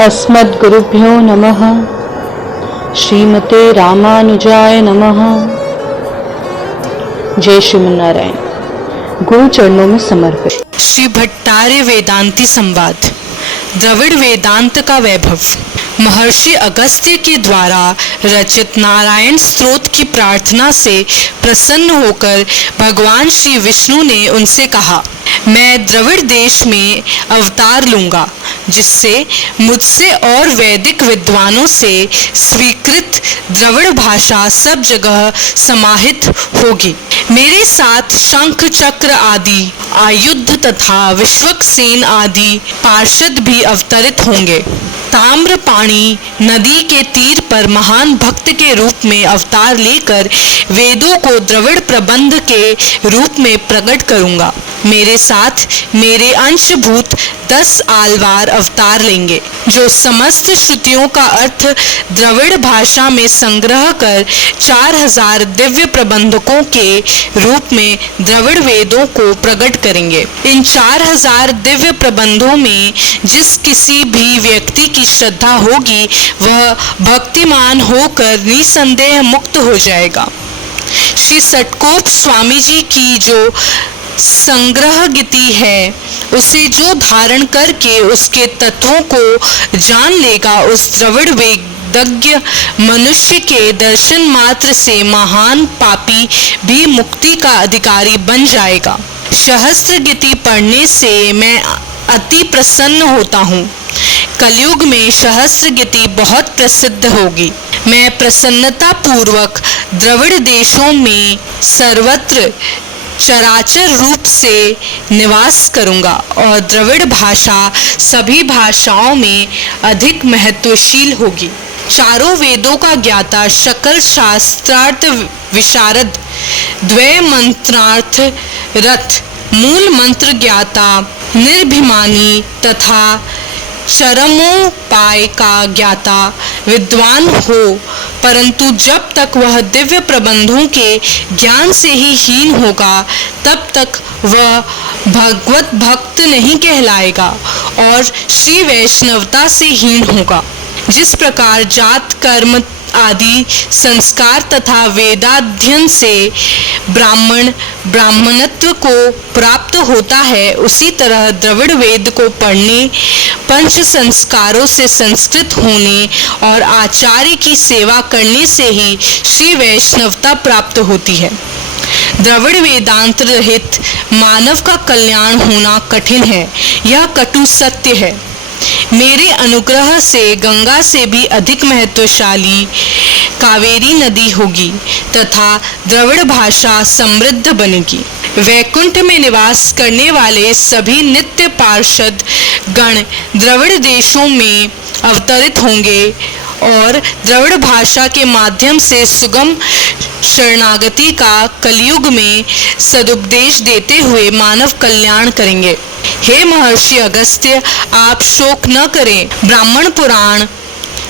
अस्मद्गुरुभ्यो नमः। श्रीमते रामानुजाय नमः। जय श्रीमन्नारायण। गुरु चरणों में समर्पित। श्री भट्टार्य वेदांती संवाद। द्रविड़ वेदांत का वैभव। महर्षि अगस्त्य के द्वारा रचित नारायण स्तोत्र की प्रार्थना से प्रसन्न होकर भगवान श्री विष्णु ने उनसे कहा, मैं द्रविड़ देश में अवतार लूंगा, जिससे मुझसे और वैदिक विद्वानों से स्वीकृत द्रविड़ भाषा सब जगह समाहित होगी। मेरे साथ शंख चक्र आदि आयुध तथा विश्वक्सेन आदि पार्षद भी अवतरित होंगे। ताम्रपाणी नदी के तीर पर महान भक्त के रूप में अवतार लेकर वेदों को द्रविड़ प्रबंध के रूप में प्रकट करूंगा। मेरे साथ मेरे अंशभूत 10 आलवार अवतार लेंगे, जो समस्त श्रुतियों का अर्थ द्रविड़ भाषा में संग्रह कर 4000 दिव्य प्रबंधकों के रूप में द्रविड़ वेदों को प्रकट करेंगे। इन 4000 दिव्य प्रबंधों में जिस किसी भी व्यक्ति की श्रद्धा होगी, वह भक्तिमान होकर निसंदेह मुक्त हो जाएगा। श्री सटकोप स्वामी जी की जो संग्रह गीति है, उसे जो धारण करके उसके तत्वों को जान लेगा, उस द्रविड़ वेदज्ञ मनुष्य के दर्शन मात्र से महान पापी भी मुक्ति का अधिकारी बन जाएगा। सहस्त्र गीति पढ़ने से मैं अति प्रसन्न होता हूँ। कलयुग में सहस्त्र गीति बहुत प्रसिद्ध होगी। मैं प्रसन्नता पूर्वक द्रविड़ देशों में सर्वत्र चराचर रूप से निवास करूंगा और द्रविड़ भाषा सभी भाषाओं में अधिक महत्वशील होगी। चारों वेदों का ज्ञाता, सकल शास्त्रार्थ विशारद, द्वय मंत्रार्थ रथ, मूल मंत्र ज्ञाता, निर्भिमानी तथा चरमोपाय का ज्ञाता विद्वान हो, परंतु जब तक वह दिव्य प्रबंधों के ज्ञान से ही हीन होगा, तब तक वह भगवत भक्त नहीं कहलाएगा और श्री वैष्णवता से हीन होगा। जिस प्रकार जात कर्म आदि संस्कार तथा वेदाध्ययन से ब्राह्मण ब्राह्मणत्व को प्राप्त होता है, उसी तरह द्रविड़ वेद को पढ़ने, पंच संस्कारों से संस्कृत होने और आचार्य की सेवा करने से ही श्री वैष्णवता प्राप्त होती है। द्रविड़ वेदांत रहित मानव का कल्याण होना कठिन है, यह कटु सत्य है। मेरे अनुग्रह से गंगा से भी अधिक महत्वशाली कावेरी नदी होगी तथा द्रविड़ भाषा समृद्ध बनेगी। वैकुंठ में निवास करने वाले सभी नित्य पार्षद गण द्रविड़ देशों में अवतरित होंगे और द्रविड़ भाषा के माध्यम से सुगम शरणागति का कलयुग में सदुपदेश देते हुए मानव कल्याण करेंगे। हे महर्षि अगस्त्य, आप शोक न करें। ब्राह्मण पुराण,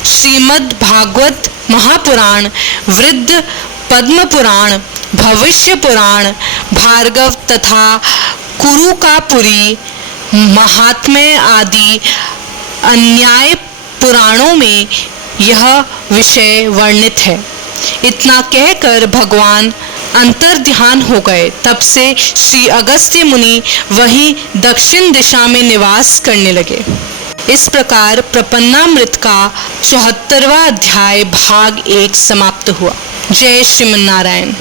श्रीमद् भागवत महापुराण, वृद्ध पद्म पुराण, भविष्य पुराण, भार्गव तथा कुरुकापुरी, महात्म्य आदि अन्याय पुराणों में यह विषय वर्णित है। इतना कहकर भगवान अंतर्ध्यान हो गए। तब से श्री अगस्त्य मुनि वहीं दक्षिण दिशा में निवास करने लगे। इस प्रकार प्रपन्नामृत का 74वां अध्याय भाग 1 समाप्त हुआ। जय श्रीमन्नारायण।